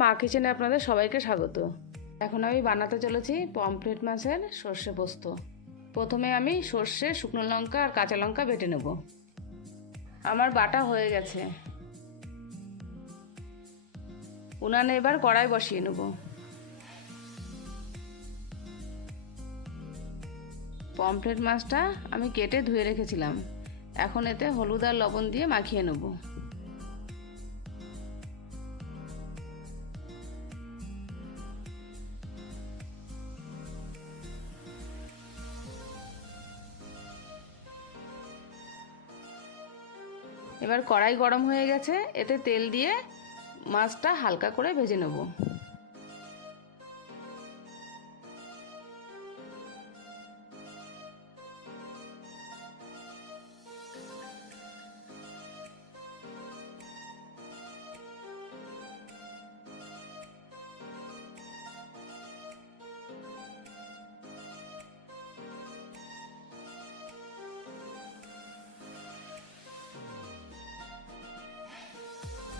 মা কিচেনে আপনাদের সবাইকে স্বাগত। এখন আমি বানাতে চলেছি পমফ্রেট মাছের সর্ষে পোস্ত। প্রথমে আমি সর্ষে, শুকনো লঙ্কা আর কাঁচা লঙ্কা বেটে নেব। আমার বাটা হয়ে গেছে। উনানে এবার কড়াই বসিয়ে নেব। পমফ্রেট মাছটা আমি কেটে ধুয়ে রেখেছিলাম। এখন এতে হলুদ আর লবণ দিয়ে মাখিয়ে নেব। এবার কড়াই গরম হয়ে গেছে এতে তেল দিয়ে মাছটা হালকা করে ভেজে নেব।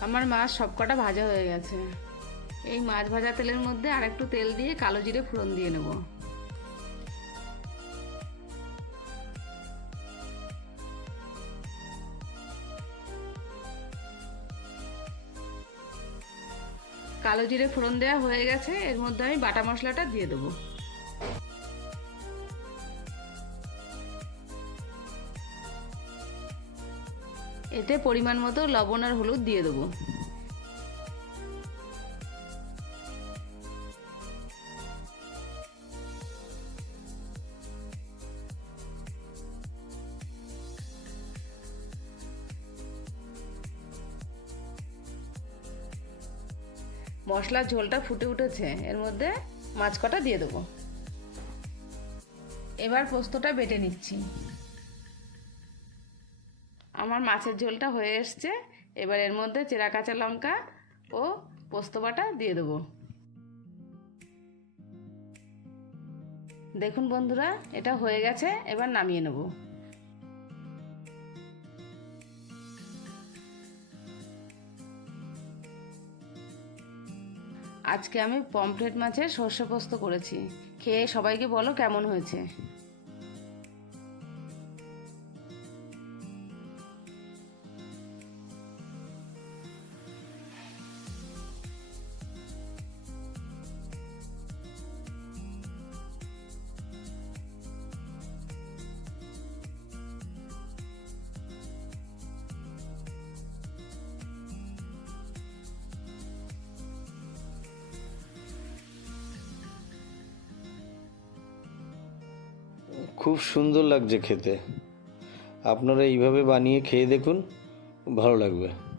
আমার মাছ সবকটা ভাজা হয়ে গেছে। এই মাছ ভাজা তেলের মধ্যে আর একটু তেল দিয়ে কালো জিরে ফোড়ন দিয়ে নেব। কালো জিরে ফোড়ন দেওয়া হয়ে গেছে, এর মধ্যে আমি বাটা মশলাটা দিয়ে দেবো। এতে পরিমাণ মতো লবণ আর হলুদ দিয়ে দেবো। মশলার ঝোলটা ফুটে উঠেছে, এর মধ্যে মাছ কটা দিয়ে দেবো। এবার পোস্তটা বেটে নিচ্ছি। আমার মাছের ঝোলটা হয়ে এসছে। এবার এর মধ্যে চেরা কাঁচা লঙ্কা ও পোস্ত বাটা দিয়ে দেবো। দেখুন বন্ধুরা, এটা হয়ে গেছে, এবার নামিয়ে নেব। আজকে আমি পমফ্রেট মাছের সর্ষে পোস্ত করেছি। খেয়ে সবাইকে বলো কেমন হয়েছে। খুব সুন্দর লাগছে খেতে। আপনারা এইভাবে বানিয়ে খেয়ে দেখুন ভালো লাগবে।